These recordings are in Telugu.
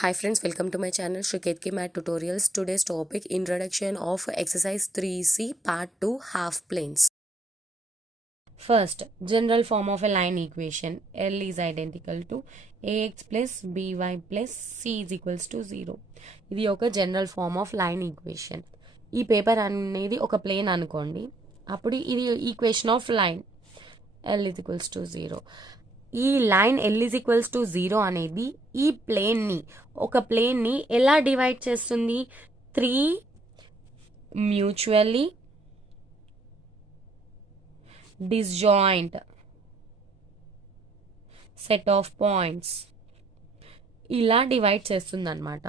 Hi friends, welcome to my channel Shriketki Math Tutorials. Today's topic introduction of exercise 3C part 2 half planes. First, general form of a line equation. L is identical to ax plus by plus c is equals to 0. ఇది ఒక general form of line equation. ఈ పేపర్ అనేది ఒక ప్లేన్ అనుకోండి, అప్పుడు ఇది equation of line L is equals to 0. ఈ line L is equals to 0 అనేది ఈ ప్లేన్ని ఒక ప్లేన్ని ఎలా డివైడ్ చేస్తుంది? 3 mutually disjoint set of points ఇలా డివైడ్ చేస్తుంది అనమాట.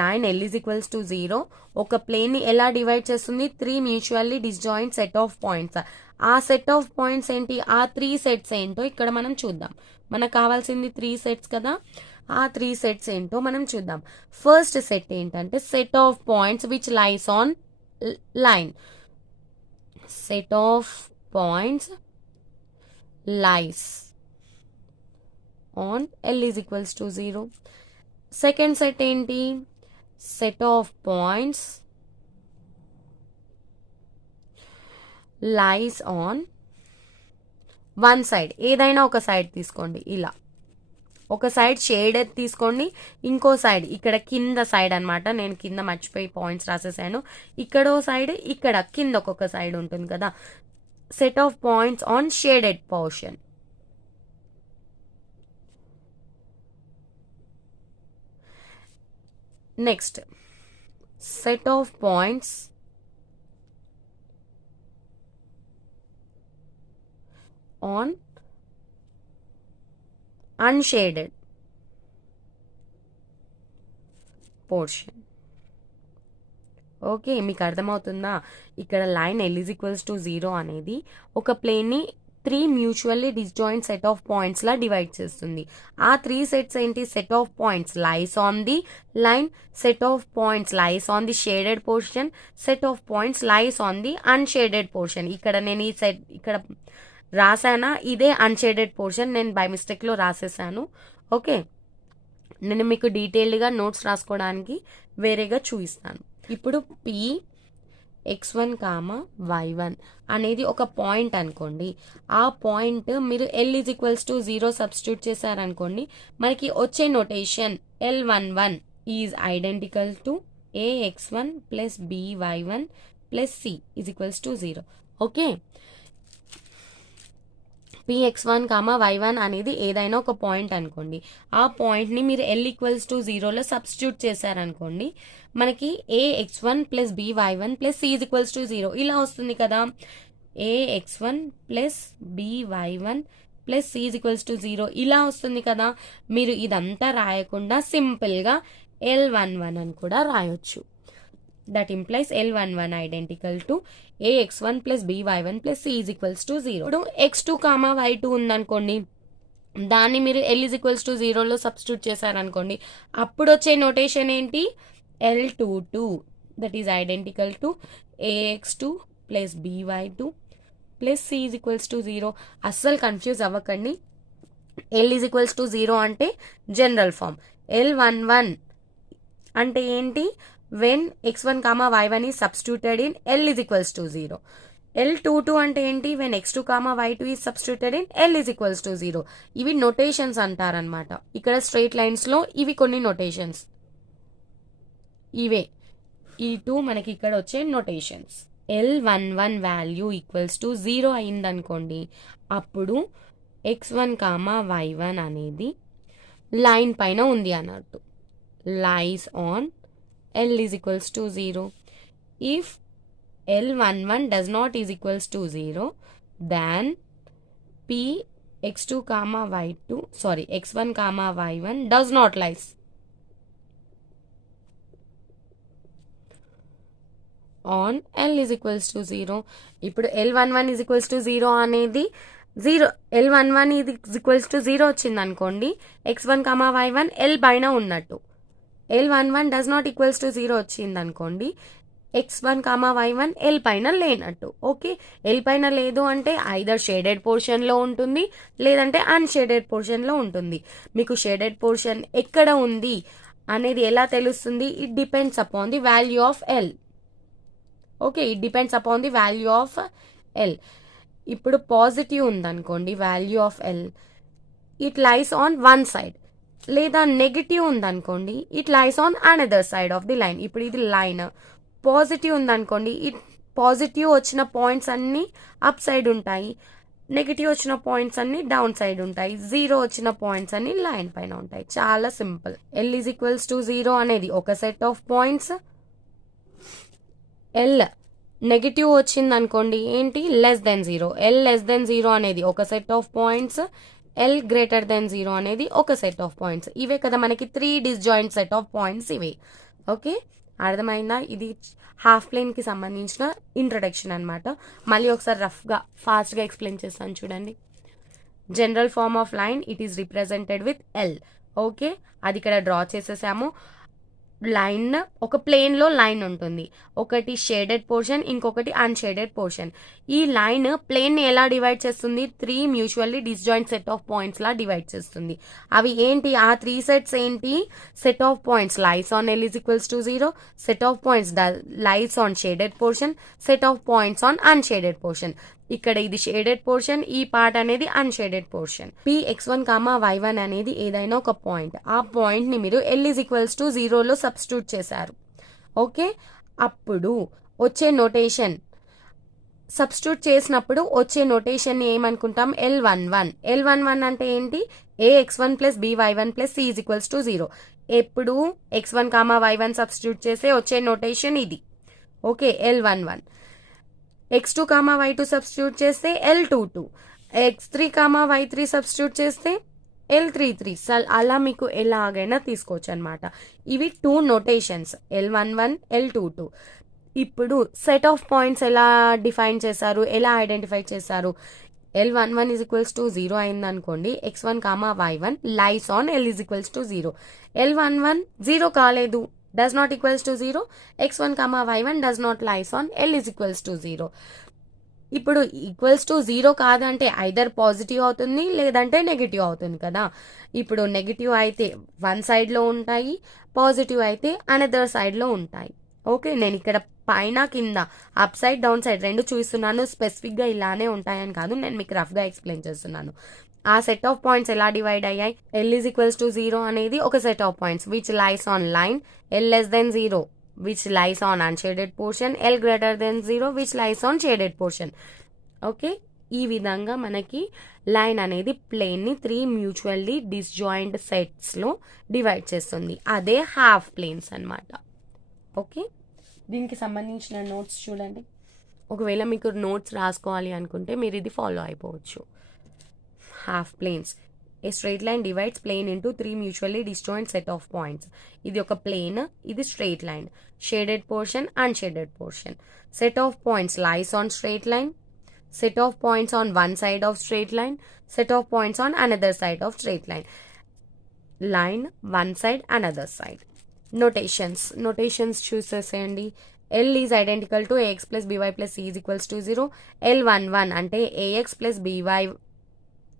Line L is equals to 0 ఒక ప్లేన్ని ఎలా డివైడ్ చేస్తుంది? 3 mutually disjoint set of points. ఆ సెట్ ఆఫ్ పాయింట్స్ ఏంటి? ఆ 3 సెట్స్ ఏంటో ఇక్కడ మనం చూద్దాం. మనకు కావాల్సింది 3 సెట్స్ కదా, ఆ 3 సెట్స్ ఏంటో మనం చూద్దాం. ఫస్ట్ సెట్ ఏంటంటే set of points which lies on line. Set of points lies on L is equals to 0. Second set ఏంటి? Set of points lies on one side. ఏదైనా ఒక సైడ్ తీసుకోండి. ఇలా ఒక సైడ్ షేడెడ్ తీసుకోండి, ఇంకో సైడ్ ఇక్కడ కింద సైడ్ అనమాట. నేను కింద మర్చిపోయి పాయింట్స్ రాసేసాను. ఇక్కడో సైడ్, ఇక్కడ కింద ఒక్కొక్క సైడ్ ఉంటుంది కదా. Set of points on shaded portion. Next set of points on unshaded portion. Okay, మీకు అర్థమవుతుందా? ఇక్కడ line L is equals to 0 అనేది ఒక ప్లేన్ని 3 mutually disjoint set of points law divide చేస్తుంది. ఆ 3 సెట్స్ ఏంటి? Set of points lies on the line, set of points lies on the shaded portion, set of points lies on the unshaded portion. ఇక్కడ నేను ఈ సెట్ ఇక్కడ రాసానా? ఇదే అన్షేడెడ్ పోర్షన్, నేను బై మిస్టేక్లో రాసేసాను. ఓకే, నేను మీకు డీటెయిల్డ్గా నోట్స్ రాసుకోవడానికి వేరేగా చూపిస్తాను. ఇప్పుడు Px1, y1 అనేది ఒక పాయింట్ అనుకోండి. ఆ పాయింట్ మీరు L is equals to 0 substitute చేశారనుకోండి, మనకి వచ్చే notation L11 is identical to ax1 plus by1 plus c is equals to 0. Okay, Px1, y1 అనేది ఏదైనా ఒక పాయింట్ అనుకోండి. ఆ పాయింట్ని మీరు L ఈక్వల్స్ టు 0లో సబ్స్టిట్యూట్ చేశారనుకోండి, మనకి ax1 plus by1 plus c is equals to 0 ఇలా వస్తుంది కదా. ax1 plus by1 plus c is equals to 0 ఇలా వస్తుంది కదా. మీరు ఇదంతా రాయకుండా సింపుల్గా L11 అని కూడా రాయొచ్చు. That implies L11 identical to ax1 plus by1 plus c is equals to 0. ఇప్పుడు x2, y2 ఉందనుకోండి, దాన్ని మీరు L ఈజ్ ఈక్వల్స్ టు 0లో సబ్స్టిట్యూట్ చేశారనుకోండి, అప్పుడు వచ్చే నోటేషన్ ఏంటి? L22 that is identical to ax2 plus by2 plus c is equals to 0. అస్సలు కన్ఫ్యూజ్ అవ్వకండి. L ఈజ్ ఈక్వల్స్ టు 0 అంటే జనరల్ ఫామ్. L11 అంటే ఏంటి? when x1, y1 is substituted in L is equals to 0. L22 అంటే ఏంటి? when x2, y2 is substituted in L is equals to 0. ఇవి నొటేషన్స్ అంటారనమాట. ఇక్కడ స్ట్రైట్ లైన్స్ లో ఇవి కొన్ని నొటేషన్స్, ఇవే ఈ 2 మనకి ఇక్కడ వచ్చే notations. L11 value equals to 0 అయిందనుకోండి, అప్పుడు x1, y1 అనేది లైన్ పైన ఉంది అన్నట్టు. లైస్ on L is equals to 0. If L11 does not is equals to 0, then x1, y1 does not lies on L is equals to 0. ఇప్పుడు L11 is equals to 0 అనేది 0, L11 is equals to 0 వచ్చింది అనుకోండి, x1, y1 L పైన ఉన్నట్టు. L11 does not equals to 0 వచ్చింది అనుకోండి, x1, y1 L పైన లేనట్టు. ఓకే, L పైన లేదు అంటే ఐదర్ షేడెడ్ పోర్షన్లో ఉంటుంది, లేదంటే అన్షేడెడ్ పోర్షన్లో ఉంటుంది. మీకు షేడెడ్ పోర్షన్ ఎక్కడ ఉంది అనేది ఎలా తెలుస్తుంది? It depends upon the value of L. Okay, it depends upon the value of L. ఇప్పుడు పాజిటివ్ ఉందనుకోండి value of L, it lies on one side. లేదా నెగిటివ్ ఉందనుకోండి it lies on another side of the line. ఇప్పుడు ఇది లైన్ పాజిటివ్ ఉందనుకోండి, ఇట్ పాజిటివ్ వచ్చిన పాయింట్స్ అన్నీ అప్ సైడ్ ఉంటాయి, నెగిటివ్ వచ్చిన పాయింట్స్ అన్ని డౌన్ సైడ్ ఉంటాయి, జీరో వచ్చిన పాయింట్స్ అన్ని లైన్ పైన ఉంటాయి. చాలా simple. L is equals to zero అనేది ఒక set of points. L negative వచ్చింది అనుకోండి ఏంటి? Less than zero. L less than zero అనేది ఒక set of points. L greater than zero అనేది ఒక సెట్ ఆఫ్ పాయింట్స్. ఇవే కదా మనకి 3 డిస్జాయింట్ సెట్ ఆఫ్ పాయింట్స్ ఇవే. ఓకే, అర్థమైందా? ఇది హాఫ్ ప్లేన్ కి సంబంధించిన ఇంట్రడక్షన్ అనమాట. మళ్ళీ ఒకసారి రఫ్గా ఫాస్ట్గా ఎక్స్ప్లెయిన్ చేస్తాను చూడండి. General form of line, it is represented with L. Okay, అది ఇక్కడ డ్రా చేసేసాము. లైన్ ఒక ప్లేన్ లో లైన్ ఉంటుంది, ఒకటి షేడెడ్ పోర్షన్, ఇంకొకటి అన్షేడెడ్ పోర్షన్. ఈ లైన్ ప్లేన్ ని ఎలా డివైడ్ చేస్తుంది? 3 mutually disjoint set of points law divide చేస్తుంది. అవి ఏంటి? ఆ 3 సెట్స్ ఏంటి? Set of points lies on L is equals to zero, set of points lies on shaded portion, set of points on unshaded portion. ఇక్కడ ఇది షేడెడ్ పోర్షన్, ఈ పార్ట్ అనేది అన్షేడెడ్ పోర్షన్. Px1, y1 అనేది ఏదైనా ఒక పాయింట్. ఆ పాయింట్ ని మీరు L ఈజ్ ఈక్వల్స్ టు జీరోలో సబ్స్టిట్యూట్ చేశారు. ఓకే, అప్పుడు వచ్చే నోటేషన్ సబ్స్టిట్యూట్ చేసినప్పుడు వచ్చే నోటేషన్ ని ఏమనుకుంటాం? L11. L11 అంటే ఏంటి? Ax1 plus by1 plus c is equals to zero. ఎప్పుడు x1, y1 సబ్స్టిట్యూట్ చేస్తే వచ్చే నోటేషన్ ఇది. Okay, L11. x2, y2 substitute చేస్తే L22, x3, y3 సబ్స్టిట్యూట్ చేస్తే L33. అలా మీకు ఎలాగైనా తీసుకోవచ్చు అనమాట. ఇవి 2 నోటేషన్స్, L11, L22. ఇప్పుడు సెట్ ఆఫ్ పాయింట్స్ ఎలా డిఫైన్ చేశారు, ఎలా ఐడెంటిఫై చేశారు? L11 is equals to zero అయింది అనుకోండి, x1, y1 lies on L is equals to zero. L11 zero కాలేదు, does not equals to 0, x1, y1 does not lies on L is equals to 0. ఇప్పుడు ఈక్వల్స్ టు జీరో కాదంటే ఐదర్ పాజిటివ్ అవుతుంది లేదంటే నెగిటివ్ అవుతుంది కదా. ఇప్పుడు నెగిటివ్ అయితే వన్ సైడ్ లో ఉంటాయి, పాజిటివ్ అయితే అనదర్ సైడ్ లో ఉంటాయి. ఓకే, నేను ఇక్కడ పైన కింద అప్ సైడ్ డౌన్ సైడ్ రెండు చూస్తున్నాను. స్పెసిఫిక్ గా ఇలానే ఉంటాయని కాదు, నేను మీకు రఫ్ గా ఎక్స్ప్లెయిన్ చేస్తున్నాను. ఆ సెట్ ఆఫ్ పాయింట్స్ ఎలా డివైడ్ అయ్యాయి? L is equals to zero అనేది ఒక set of points which lies on line, L less than zero which lies on unshaded portion, L greater than zero which lies on shaded portion. Okay, ఈ విధంగా మనకి లైన్ అనేది ప్లేన్ ని 3 మ్యూచువల్లీ డిస్జాయింట్ సెట్స్ లో డివైడ్ చేస్తుంది. అదే హాఫ్ ప్లేన్స్ అన్నమాట. ఓకే, దీనికి సంబంధించిన నోట్స్ చూడండి. ఒకవేళ మీకు నోట్స్ రాసుకోవాలి అనుకుంటే మీరు ఇది ఫాలో అయిపోవచ్చు. Half planes. A straight line divides plane into 3 mutually disjoint set of points. ఇది ఒక ప్లేన్, ఇది straight line, shaded portion, unshaded portion. Set of points lies on straight line, set of points on one side of straight line, set of points on another side of straight line. Line, one side, another side. Notations చూసేసేయండి. L is identical to ax plus by plus c is equals to 0. L11 అంటే ax plus by,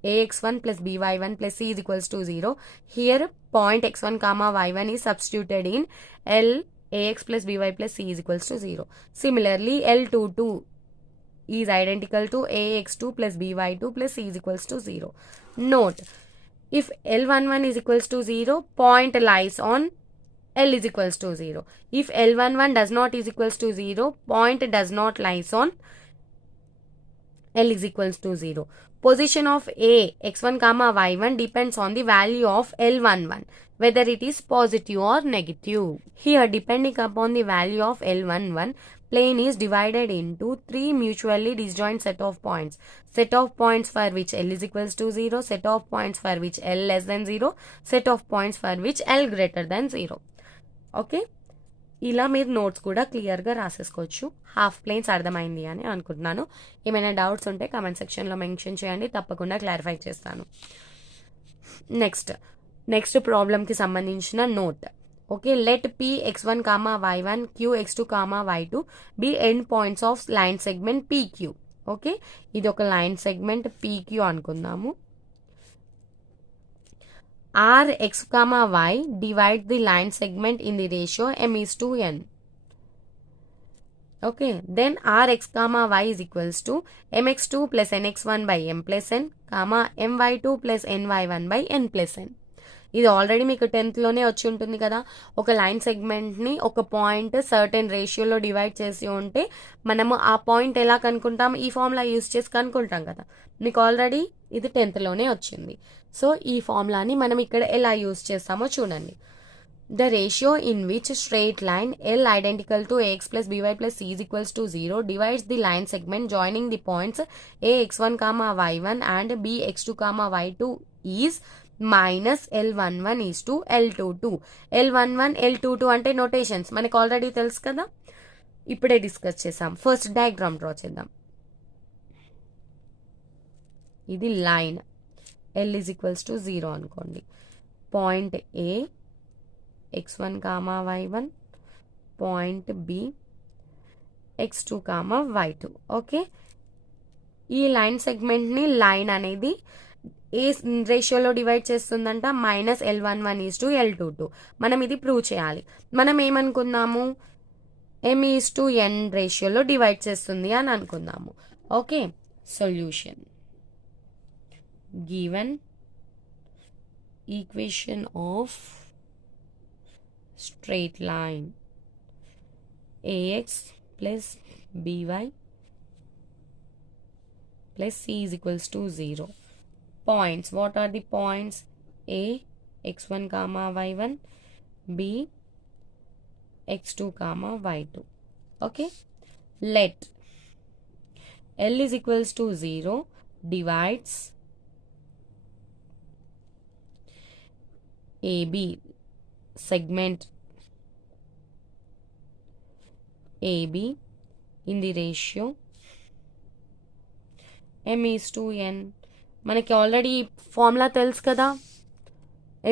ax1 plus by1 plus c is equals to 0. Here point x1, y1 is substituted in L, ax plus by plus c is equals to 0. Similarly, L22 is identical to ax2 plus by2 plus c is equals to 0. Note, if L11 is equals to 0, point lies on L is equals to 0. If L11 does not is equals to 0, point does not lies on L is equals to 0. Position of A, x1, y1 depends on the value of L11, whether it is positive or negative. Here, depending upon the value of L11, plane is divided into 3 mutually disjoint set of points. Set of points for which L is equals to 0, set of points for which L less than 0, set of points for which L greater than 0. Okay, ఇలా మీరు నోట్స్ కూడా క్లియర్గా రాసేసుకోవచ్చు. హాఫ్ ప్లేన్స్ అర్థమైంది అని అనుకుంటున్నాను. ఏమైనా డౌట్స్ ఉంటే కామెంట్ సెక్షన్లో మెన్షన్ చేయండి, తప్పకుండా క్లారిఫై చేస్తాను. నెక్స్ట్ ప్రాబ్లంకి సంబంధించిన note. Okay, let P x1, y1, Q x2, y2 be end points of line segment PQ. Okay, ఇది ఒక లైన్ సెగ్మెంట్ PQ అనుకుందాము. Rx comma y divide the line segment in the ratio m is to n. Okay, then Rx comma y is equals to mx2 plus nx1 by m plus n, comma my2 plus ny1 by n plus n. ఇది ఆల్రెడీ మీకు 10th లోనే వచ్చి ఉంటుంది కదా. ఒక లైన్ సెగ్మెంట్ని ఒక పాయింట్ సర్టెన్ రేషియోలో డివైడ్ చేసి ఉంటే మనము ఆ పాయింట్ ఎలా కనుక్కుంటాం, ఈ ఫార్ములా యూస్ చేసి కనుక్కుంటాం కదా. మీకు ఆల్రెడీ ఇది 10th లోనే వచ్చింది. సో ఈ ఫార్ములాని మనం ఇక్కడ ఎలా యూస్ చేస్తామో చూడండి. The ratio in which straight line L identical to ax plus by plus c is equals to 0 divides the line segment joining the points ax1 comma y1 and bx2 comma y2 is minus L11 is to L22. L11 L22 అంటే నోటేషన్స్ మనకు ఆల్రెడీ తెలుసు కదా, ఇప్పుడే డిస్కస్ చేసాం. ఫస్ట్ డయాగ్రామ్ డ్రా చేద్దాం. ఇది line L is equals to 0 అనుకోండి. Point A x1 comma y1, point B x2 comma y2. Okay, ఈ లైన్ సెగ్మెంట్ని లైన్ అనేది ఏ రేషియోలో డివైడ్ చేస్తుందంట, minus L11 is to L22. మనం ఇది ప్రూవ్ చేయాలి. మనం ఏమనుకున్నాము, m ఈజ్ టు n రేషియోలో డివైడ్ చేస్తుంది అని అనుకుందాము. Okay, solution given equation of straight line ax plus by plus c is equals to 0. Points, what are the points? A x1 comma y1, b x2 comma y2. Okay, let L is equals to 0 divides AB segment AB in the ratio m is to n. మనకి ఆల్రెడీ ఫార్ములా తెలుసు కదా,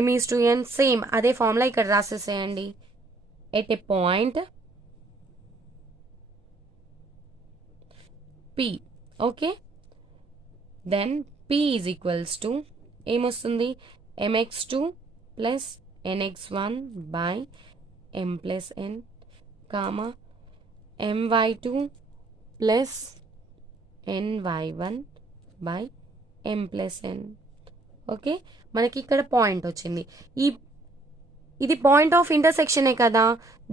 m is to n. Same అదే ఫార్ములా ఇక్కడ రాసేసేయండి. At a point P. Okay, then P is equals to ఏమొస్తుంది, mx2 plus nx1 by m plus n, comma my2 plus ny1 by m plus n. Okay, మనకి ఇక్కడ పాయింట్ వచ్చింది. ఇది పాయింట్ ఆఫ్ ఇంటర్సెక్షనే కదా.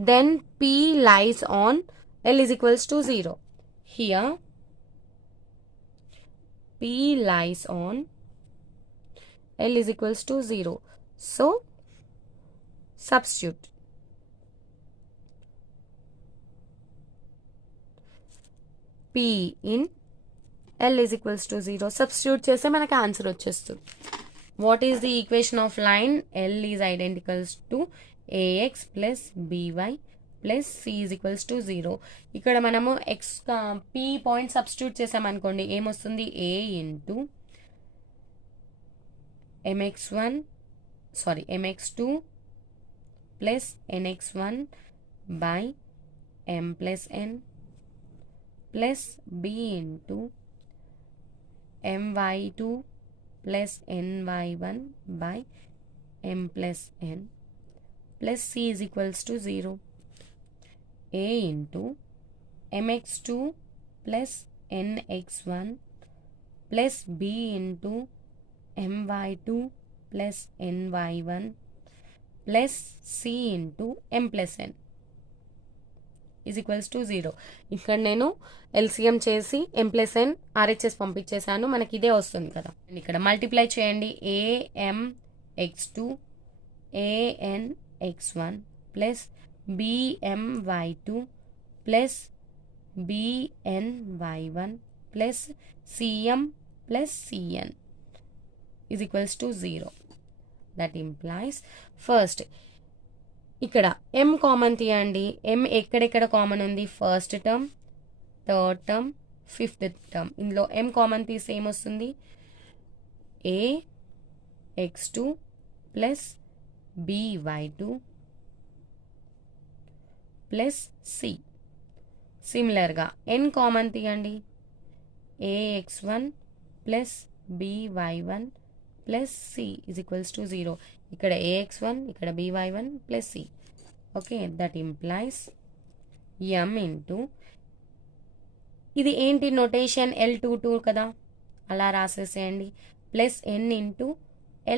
Then P lies on L is equals to 0. Here P lies on L is equals to 0. So substitute P in L is equals to 0. Substitute చేస్తే మనకు ఆన్సర్ వచ్చేస్తుంది. What is the equation of line? L is identical to ax plus by plus c is equals to 0. ఇక్కడ మనము P పాయింట్ సబ్స్టిట్యూట్ చేసామనుకోండి, ఏమొస్తుంది, a into mx2 plus nx1 by m plus n plus b into my2 plus ny1 by m plus n plus c is equals to 0. a into mx2 plus nx1 plus b into my2 plus ny1 plus c into m plus n is equals to 0. ఇక్కడ నేను LCM చేసి m plus n RHS పంపించేసాను, మనకి ఇదే వస్తుంది కదా. ఇక్కడ మల్టిప్లై చేయండి. am x2 an x1 plus bm y2 plus bn y1 plus cm plus cn is equals to 0. That implies first ఇక్కడ m కామన్ తీయండి. m ఎక్కడెక్కడ కామన్ ఉంది, first term, third term, fifth term. ఇందులో m కామన్ తీస్తే ఏమొస్తుంది, a x2 plus b y2 plus c. సిమిలర్గా n కామన్ తీయండి, a x1 plus b y1 plus c is equals to 0. ఇక్కడ ax1 ఇక్కడ by1 plus c. Okay, that implies m into, ఇది ఏంటి నొటేషన్ L22 కదా, అలా రాసేసేయండి, plus n into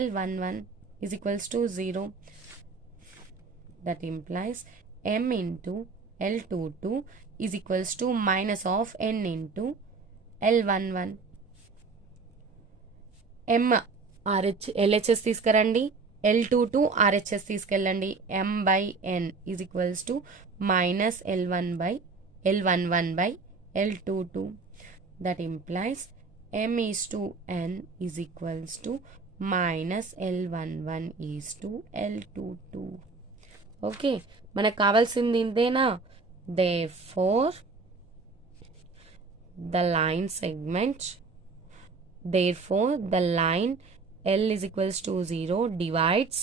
L11 is equals to 0. That implies m into L22 is equals to minus of n into L11. m LHS తీసుకురండి, L22 RHS తీసుకెళ్ళండి, m by n is equals to minus L11 by L22. That implies m is to n is equals to minus L11 is to L22. Okay, మనకు కావాల్సింది ఇంతేనా. Therefore the line segment, therefore the line L is equals to 0 divides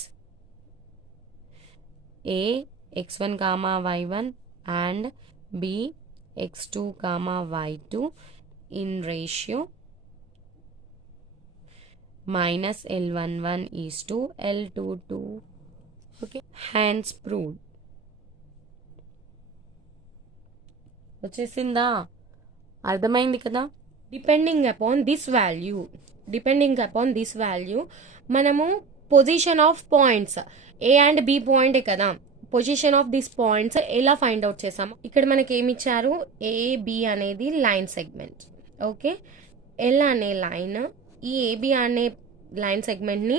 A x1 comma y1 and B x2 comma y2 in ratio minus L11 is to L22. Okay, hence proved. వచ్చేసిందా, అర్థమైంది కదా. డిపెండింగ్ అపాన్ దిస్ వాల్యూ మనము position of points A and B point కదా, పొజిషన్ ఆఫ్ దిస్ పాయింట్స్ ఎలా ఫైండ్ అవుట్ చేసాము. ఇక్కడ మనకి ఏమి ఇచ్చారు, ఏబి అనేది లైన్ సెగ్మెంట్. ఓకే, ఎల్ అనే లైన్ ఈ ఏబి అనే లైన్ సెగ్మెంట్ ని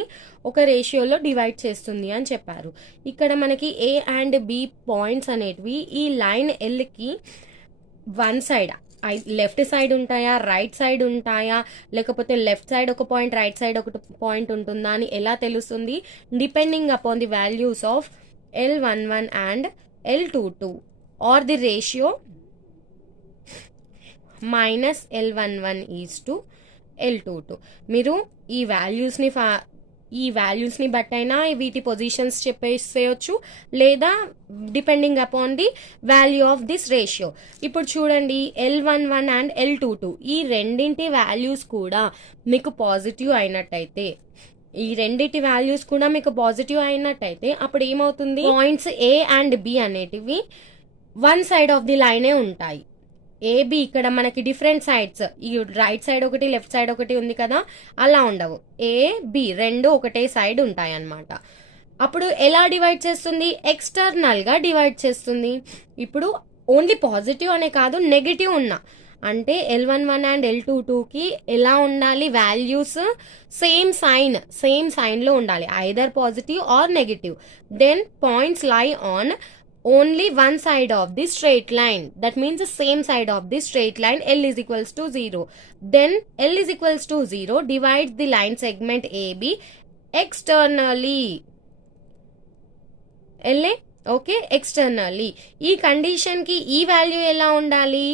ఒక రేషియోలో డివైడ్ చేస్తుంది అని చెప్పారు. ఇక్కడ మనకి ఏ అండ్ బి పాయింట్స్ అనేటివి ఈ లైన్ ఎల్ కి వన్ సైడ్, లెఫ్ట్ సైడ్ ఉంటాయా, రైట్ సైడ్ ఉంటాయా, లేకపోతే లెఫ్ట్ సైడ్ ఒక పాయింట్, రైట్ సైడ్ ఒక పాయింట్ ఉంటుందా అని ఎలా తెలుస్తుంది. Depending upon the values of L11 and L22 are the ratio minus L11 is to L22. మీరు ఈ వాల్యూస్ ని బట్టైనా వీటి పొజిషన్స్ చెప్పేసేయచ్చు, లేదా depending upon the value of this ratio. ఇప్పుడు చూడండి, L11 అండ్ L22 ఈ రెండింటి వాల్యూస్ కూడా మీకు పాజిటివ్ అయినట్టయితే, అప్పుడు ఏమవుతుంది, పాయింట్స్ ఏ అండ్ బి అనేటివి వన్ సైడ్ ఆఫ్ ది లైనే ఉంటాయి. ఏబి ఇక్కడ మనకి డిఫరెంట్ సైడ్స్, ఈ రైట్ సైడ్ ఒకటి లెఫ్ట్ సైడ్ ఒకటి ఉంది కదా, అలా ఉండవు. ఏబి రెండు ఒకటే సైడ్ ఉంటాయి అన్నమాట. అప్పుడు ఎలా డివైడ్ చేస్తుంది, ఎక్స్టర్నల్ గా డివైడ్ చేస్తుంది. ఇప్పుడు ఓన్లీ పాజిటివ్ అనే కాదు, నెగటివ్ ఉన్నా అంటే L11 అండ్ L22 కి ఎలా ఉండాలి, వాల్యూస్ సేమ్ సైన్ లో ఉండాలి, either positive or negative. Then points lie on only one side of the straight line, that means the same side of the straight line. L is equals to 0. Then L is equals to 0 divides the line segment AB externally. LA okay, externally. ఈ కండిషన్ కి ఈ వాల్యూ ఎలా ఉండాలి,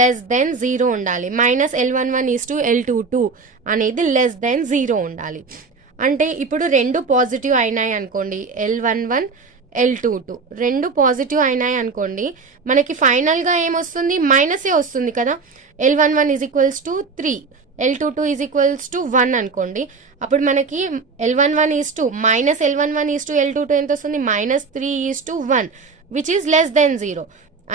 లెస్ దెన్ 0 ఉండాలి. Minus L11 is to L22 అనేది లెస్ దెన్ 0 ఉండాలి. అంటే ఇప్పుడు రెండు పాజిటివ్ అయినాయి అనుకోండి, L11 L22 రెండు పాజిటివ్ అయినాయి అనుకోండి, మనకి ఫైనల్ గా ఏమొస్తుంది, మైనస్ ఏ వస్తుంది కదా. L11 is equals to 3, L22 is equals to 1 అనుకోండి. అప్పుడు మనకి L11 is to minus L11 is to L22 ఎంత వస్తుంది, minus 3 is to 1 which is less than 0.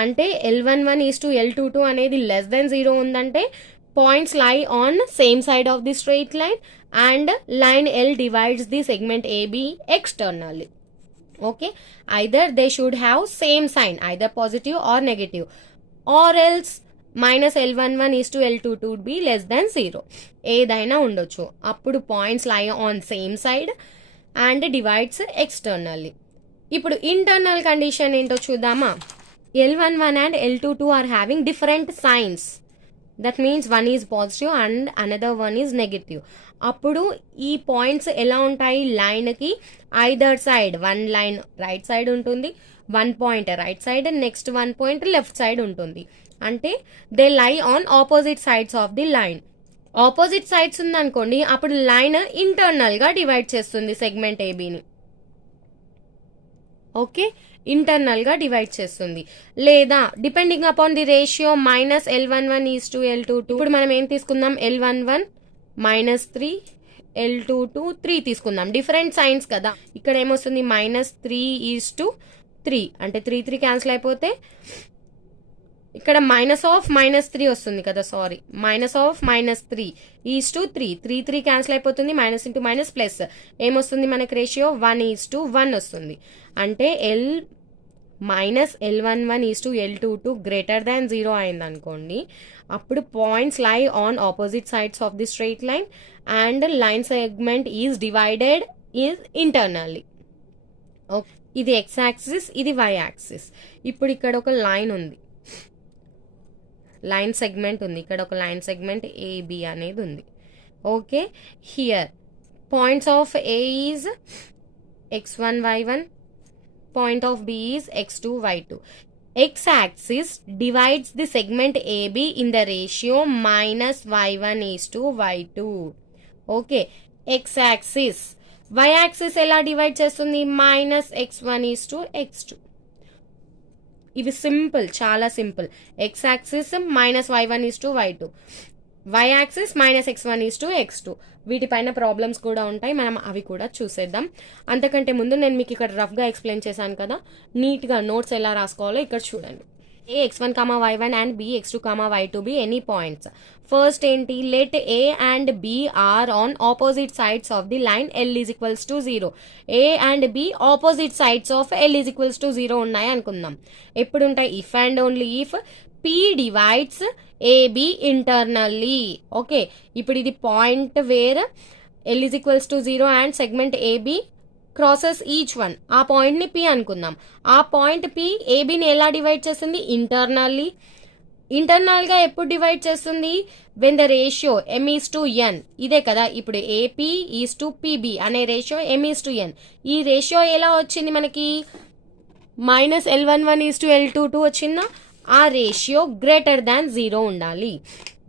అంటే L11 ఈజ్ టు L22 అనేది లెస్ దెన్ 0 ఉందంటే points lie on same side of the straight line and line L divides the segment AB externally. Okay, either they should have same sign, either positive or negative, or else minus L11 is to L22 would be less than 0. ఏదైనా ఉండొచ్చు. అప్పుడు points lie on same side and divides externally. ఇప్పుడు ఇంటర్నల్ కండిషన్ ఏంటో చూద్దామా. L11 and L22 are having different signs. That means one is positive and another one is negative. అప్పుడు ఈ పాయింట్స్ ఎలా ఉంటాయి, లైన్ కి either side, one line right side ఉంటుంది, one point right side, next one point left side ఉంటుంది. అంటే they lie on opposite sides of the line. Opposite sides ఉందనుకోండి, అప్పుడు లైన్ ఇంటర్నల్ గా డివైడ్ చేస్తుంది సెగ్మెంట్ ఏబిని. ఓకే, ఇంటర్నల్ గా డివైడ్ చేస్తుంది. లేదా depending upon the ratio minus L11 is to L22. ఇప్పుడు మనం ఏం తీసుకుందాం, L11 -3, L2 తీసుకుందాం. డిఫరెంట్ సైన్స్ కదా. ఇక్కడ ఏమొస్తుంది -3:3 అంటే 3 క్యాన్సిల్ అయిపోతే ఇక్కడ -3 వస్తుంది కదా, సారీ -3:3 క్యాన్సిల్ అయిపోతుంది. మైనస్ ఇంటూ మైనస్ ప్లస్ ఏమొస్తుంది మనకి రేషియో 1:1 వస్తుంది. అంటే L-L11:L22 గ్రేటర్ దాన్ 0 అయింది అనుకోండి, అప్పుడు points lie on opposite sides of the straight line and line segment is divided is internally. Okay, ఇది ఎక్స్ యాక్సిస్, ఇది వై యాక్సిస్. ఇప్పుడు ఇక్కడ ఒక లైన్ ఉంది, లైన్ సెగ్మెంట్ ఉంది, ఇక్కడ ఒక లైన్ సెగ్మెంట్ ఏబి అనేది ఉంది. Okay, here points of A is x1 y1, point of B is x2 y2. X-axis divides the segment AB in the ratio -y1:y2. Okay, x-axis. Y-axis ఎలా డివైడ్ చేస్తుంది? -x1:x2. ఇవి సింపుల్, చాలా simple. x-axis -y1:y2, y-axis -x1:x2. వీటిపైన ప్రాబ్లమ్స్ కూడా ఉంటాయి, మనం అవి కూడా చూసేద్దాం. అంతకంటే ముందు నేను మీకు ఇక్కడ రఫ్గా ఎక్స్ప్లెయిన్ చేశాను కదా, నీట్గా నోట్స్ ఎలా రాసుకోవాలో ఇక్కడ చూడండి. A x1, y1 and b x2, y2 be any points. First ఏంటి, let A and B are on opposite sides of the line L=0. A and B opposite sides of L=0 ఉన్నాయి అనుకుందాం. ఎప్పుడు ఉంటాయి? If and only if P divides AB internally. Okay, ఇప్పుడు ఇది point where L=0 and segment AB crosses each one. ఆ పాయింట్ ని P అనుకుందాం. ఆ పాయింట్ P ABని ఎలా డివైడ్ చేస్తుంది? ఇంటర్నల్లీ. ఇంటర్నల్ గా ఎప్పుడు డివైడ్ చేస్తుంది? When the ratio M:n. ఇదే కదా, ఇప్పుడు AP:PB అనే రేషియో M:n. ఈ రేషియో ఎలా వచ్చింది మనకి? -L11:L22 వచ్చిందా? ఆ రేషియో గ్రేటర్ దాన్ 0 ఉండాలి.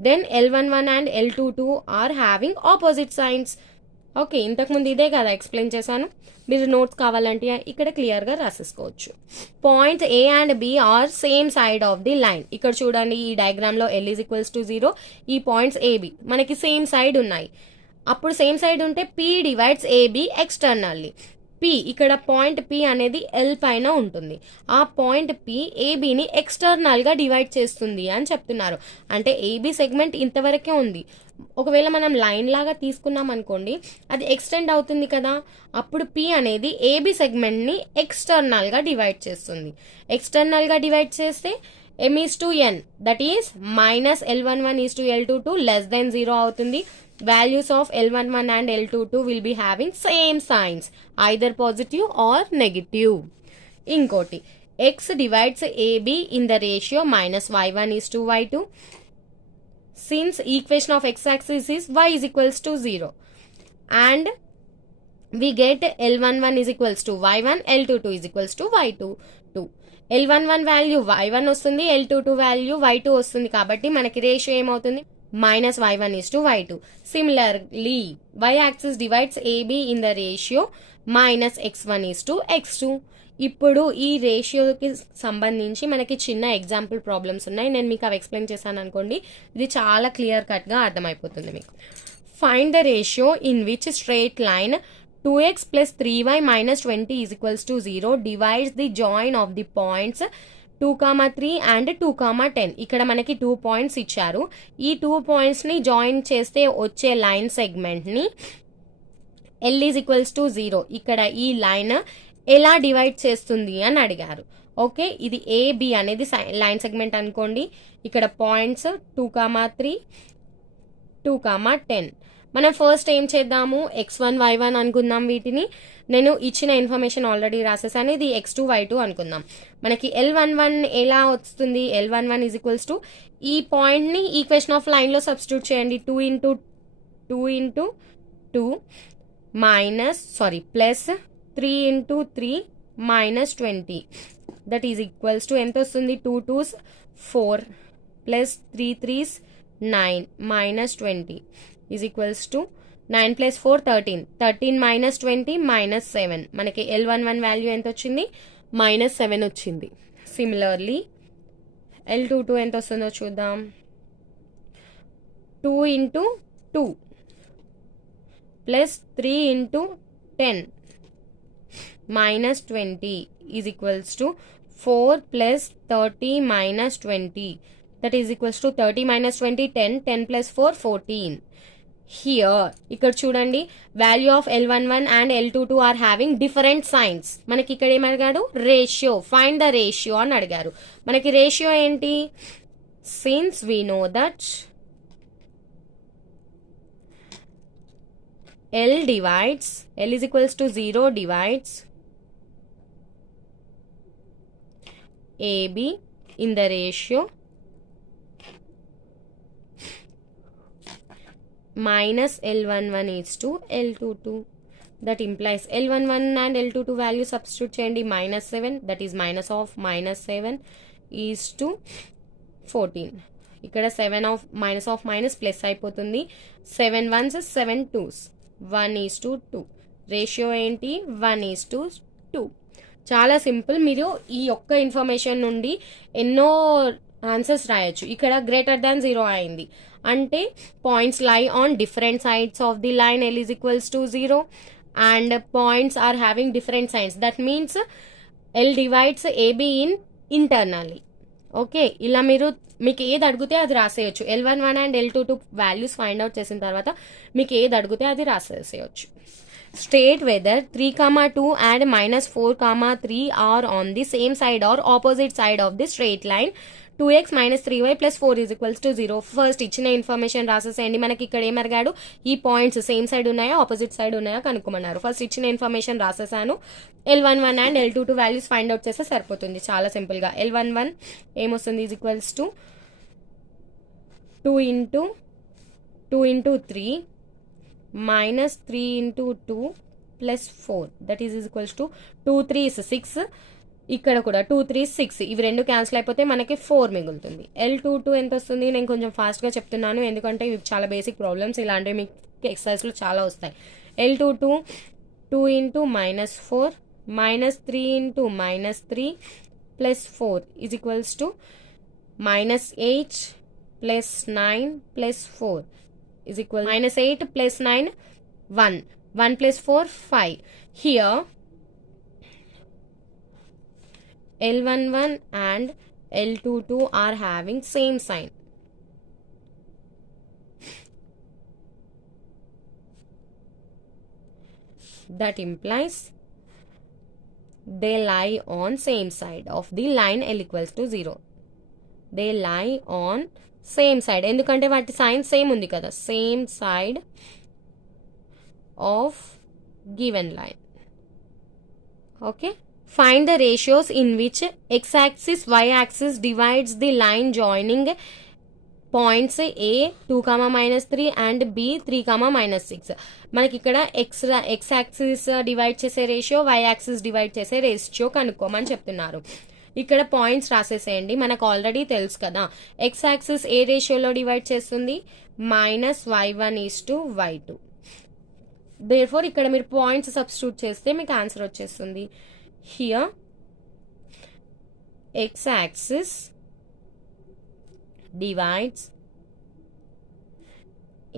Then L11 and L22 are having opposite signs. Okay, ఇంతకుముందు ఇదే కదా ఎక్స్ప్లెయిన్ చేశాను. మీరు నోట్స్ కావాలంటే ఇక్కడ క్లియర్గా రాసేసుకోవచ్చు. Points A and B are same side of the line. ఇక్కడ చూడండి, ఈ డయాగ్రామ్లో L=0, ఈ పాయింట్స్ ఏబి మనకి సేమ్ సైడ్ ఉన్నాయి. అప్పుడు సేమ్ సైడ్ ఉంటే P divides AB externally. P, ఇక్కడ పాయింట్ P అనేది L పైన ఉంటుంది. ఆ పాయింట్ P ఏబిని ఎక్స్టర్నల్ గా డివైడ్ చేస్తుంది అని చెప్తున్నారు. అంటే ఏబి సెగ్మెంట్ ఇంతవరకే ఉంది. ఒకవేళ మనం లైన్ లాగా తీసుకున్నాం అనుకోండి, అది ఎక్స్టెండ్ అవుతుంది కదా, అప్పుడు P అనేది ఏబి సెగ్మెంట్ ని ఎక్స్టర్నల్ గా డివైడ్ చేస్తుంది. ఎక్స్టర్నల్ గా డివైడ్ చేస్తే M:n, that is -L11:L22 less than 0 అవుతుంది. Values of L11 and L22 will be having same signs, either positive or negative. Inkoti, x divides AB in the ratio -y1:y2. Since equation of x-axis is y=0, and we get L11=y1, L22=y2. L11 value y1 వస్తుంది, L22 వాల్యూ y2 వస్తుంది. కాబట్టి మనకి రేషియో ఏమవుతుంది? -y1:y2. Similarly, y-axis divides AB in the ratio -x1:x2. ఇప్పుడు ఈ రేషియోకి సంబంధించి మనకి చిన్న ఎగ్జాంపుల్ ప్రాబ్లమ్స్ ఉన్నాయి. నేను మీకు అవి ఎక్స్ప్లెయిన్ చేశాను అనుకోండి, ఇది చాలా క్లియర్ కట్గా అర్థమైపోతుంది మీకు. Find the ratio in which straight line 2x + 3y - 20 = 0 divides the join of the points 2,3 and 2,10. ఇక్కడ మనకి 2 పాయింట్స్ ఇచ్చారు. ఈ 2 పాయింట్స్ ని జాయిన్ చేస్తే వచ్చే లైన్ సెగ్మెంట్ ని L=0. ఇక్కడ ఈ లైన్ ఎలా డివైడ్ చేస్తుంది అని అడిగారు. ఓకే, ఇది AB అనేది లైన్ సెగ్మెంట్ అనుకోండి. ఇక్కడ పాయింట్స్ 2,3, 2,10. మనం ఫస్ట్ ఏం చేద్దాము? x1, y1 అనుకుందాం. వీటిని నేను ఇచ్చిన ఇన్ఫర్మేషన్ ఆల్రెడీ రాసేసాను. ఇది x2, y2 అనుకుందాం. మనకి L11 ఎలా వస్తుంది? L11 ఈ పాయింట్ ని ఈక్వేషన్ ఆఫ్ లైన్ లో సబ్స్టిట్యూట్ చేయండి. 2 × 2 plus 3 × 3 - 20, that is equals to ఎంత వస్తుంది? 2 2s 4 plus 3 3s 9 - 20 is equals to 9 + 4 13. 13 - 20 -7. మనకి L11 వాల్యూ ఎంత వచ్చింది? -7 వచ్చింది. సిమిలర్లీ L22 ఎంత వస్తుందో చూద్దాం. 2 × 2 plus 3 into 10 minus 20 is equals to 4 plus 30 minus 20, that is equals to 30 minus 20 10, 10 plus 4 14. Here ఇక్కడ చూడండి value of L11 and L22 are having different signs. మనకి ఇక్కడ ఏం అడిగాడు, రేషియో, ఫైండ్ ద రేషియో అని అడిగారు. మనకి రేషియో ఏంటి, since we know that L divides, L is equals to 0 divides AB in the ratio minus L11 is to L22. That implies L11 and L22 value substitute cheyandi, minus 7, that is minus of minus 7 is to 14. ఇక్కడ 7 of minus ప్లస్ అయిపోతుంది. 7 ones 7 twos, 1 is to 2. Ratio ఏంటి, 1 is to 2. చాలా సింపుల్. మీరు ఈ ఒక్క ఇన్ఫర్మేషన్ నుండి ఎన్నో ఆన్సర్స్ రాయొచ్చు. ఇక్కడ గ్రేటర్ దాన్ 0 అయింది అంటే points lie on different sides of the line L is equals to 0 and points are having different signs. That means L divides AB in internally. Okay, ఇలా మీకు ఏది అడిగితే అది రాసేయచ్చు. L11 and L22 values find out చేసిన తర్వాత మీకు ఏది అడిగితే అది రాసేసేయచ్చు. State whether 3, 2 and minus 4, 3 are on the same side or opposite side of the straight line 2x minus 3y plus 4 is equals to 0. First ఇచ్చిన ఇన్ఫర్మేషన్ రాసేసేయండి. మనకి ఇక్కడ ఏం అడిగాడు, ఈ పాయింట్స్ సేమ్ సైడ్ ఉన్నాయా ఆపోజిట్ సైడ్ ఉన్నాయా కనుక్కోమన్నారు. ఫస్ట్ ఇచ్చిన ఇన్ఫర్మేషన్ రాసేసాను. L11 and L22 values find out చేస్తే సరిపోతుంది, చాలా సింపుల్గా. L11 ఏమొస్తుంది, is equals to 2 into 3 minus 3 into 2 plus 4, that is equals to 2 3 is 6. ఇక్కడ కూడా 2 3 6, ఇవి రెండు క్యాన్సిల్ అయిపోతే మనకి 4 మిగులుతుంది. L22 ఎంత వస్తుంది, నేను కొంచెం ఫాస్ట్గా చెప్తున్నాను ఎందుకంటే ఇవి చాలా బేసిక్ ప్రాబ్లమ్స్, ఇలాంటివి మీకు ఎక్సర్సైజ్లో చాలా వస్తాయి. L22 2 into minus 4 minus 3 into minus 3 plus 4 is equals to minus 8 plus 9 plus 4 is equal minus 8 plus 9 1 plus 4 5. Here L11 and L22 are having same sign. That implies they lie on same side of the line L equals to 0. They lie on same side, ఎందుకంటే వాటి సైన్ సేమ్ ఉంది కదా, same side of given line. Okay, find the ratios in which x axis y axis divides the line joining points A 2, -3 and B 3, -6. మనకి ఇక్కడ ఎక్స్ యాక్సిస్ డివైడ్ చేసే రేషియో, వై యాక్సిస్ డివైడ్ చేసే రేషియో కనుక్కోమని చెప్తున్నారు. ఇక్కడ పాయింట్స్ రాసేసేయండి. మనకు ఆల్రెడీ తెలుసు కదా, ఎక్స్ యాక్సిస్ ఏ రేషియోలో డివైడ్ చేస్తుంది, -y1:y2. దేర్ఫోర్ ఇక్కడ మీరు పాయింట్స్ సబ్స్టిట్యూట్ చేస్తే మీకు ఆన్సర్ వచ్చేస్తుంది. Here X axis divides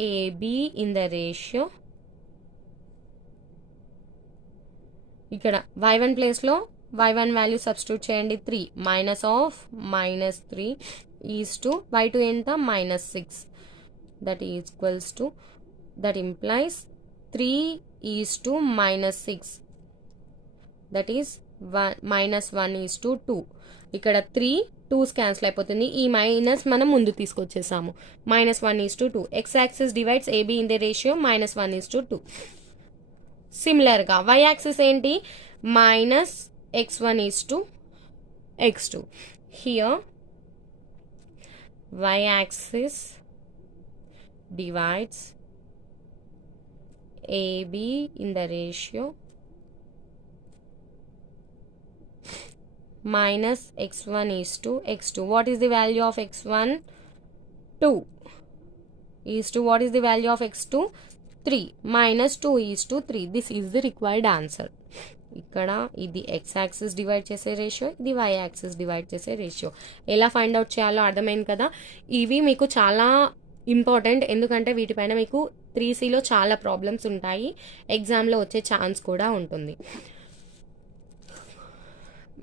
AB in the ratio, ఇక్కడ y1 ప్లేస్ లో y1 వాల్యూ సబ్స్టిట్యూట్ చేయండి, 3 -3 ఈజ్ టు y2 ఎంత, -6. That equals to, that implies 3 is to -6, that is -1:2. ఇక్కడ 3 2s క్యాన్సిల్ అయిపోతుంది, ఈ మైనస్ మనం ముందు తీసుకొచ్చేసాము. -1:2. X axis divides AB in the ratio -1:2. సిమిలర్గా వై యాక్సిస్ ఏంటి, -x1:x2. Here y axis divides AB in the ratio -x1:x2. What is the value of x1? 2. What is the value of x2? 3. -2:3. This is the required answer. ఇక్కడ ఇది ఎక్స్ యాక్సిస్ డివైడ్ చేసే రేషియో, ఇది వై యాక్సిస్ డివైడ్ చేసే రేషియో. ఎలా ఫైండ్ అవుట్ చేయాలో అర్థమైంది కదా. ఇవి మీకు చాలా ఇంపార్టెంట్, ఎందుకంటే వీటిపైన మీకు 3Cలో చాలా ప్రాబ్లమ్స్ ఉంటాయి, ఎగ్జామ్లో వచ్చే ఛాన్స్ కూడా ఉంటుంది.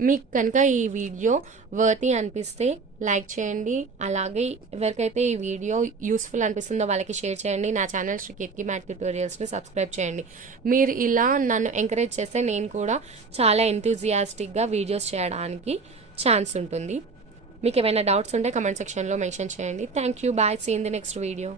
మీకు కనుక ఈ వీడియో వర్తి అనిపిస్తే లైక్ చేయండి. అలాగే ఎవరికైతే ఈ వీడియో యూస్ఫుల్ అనిపిస్తుందో వాళ్ళకి షేర్ చేయండి. నా ఛానల్ శ్రీ కీర్తి మ్యాథ్ ట్యూటోరియల్స్ని సబ్స్క్రైబ్ చేయండి. మీరు ఇలా నన్ను ఎంకరేజ్ చేస్తే నేను కూడా చాలా ఎంతూజియాస్టిక్గా వీడియోస్ చేయడానికి ఛాన్స్ ఉంటుంది. మీకు ఏమైనా డౌట్స్ ఉంటే కమెంట్ సెక్షన్లో మెన్షన్ చేయండి. Thank you. Bye. See in the next video.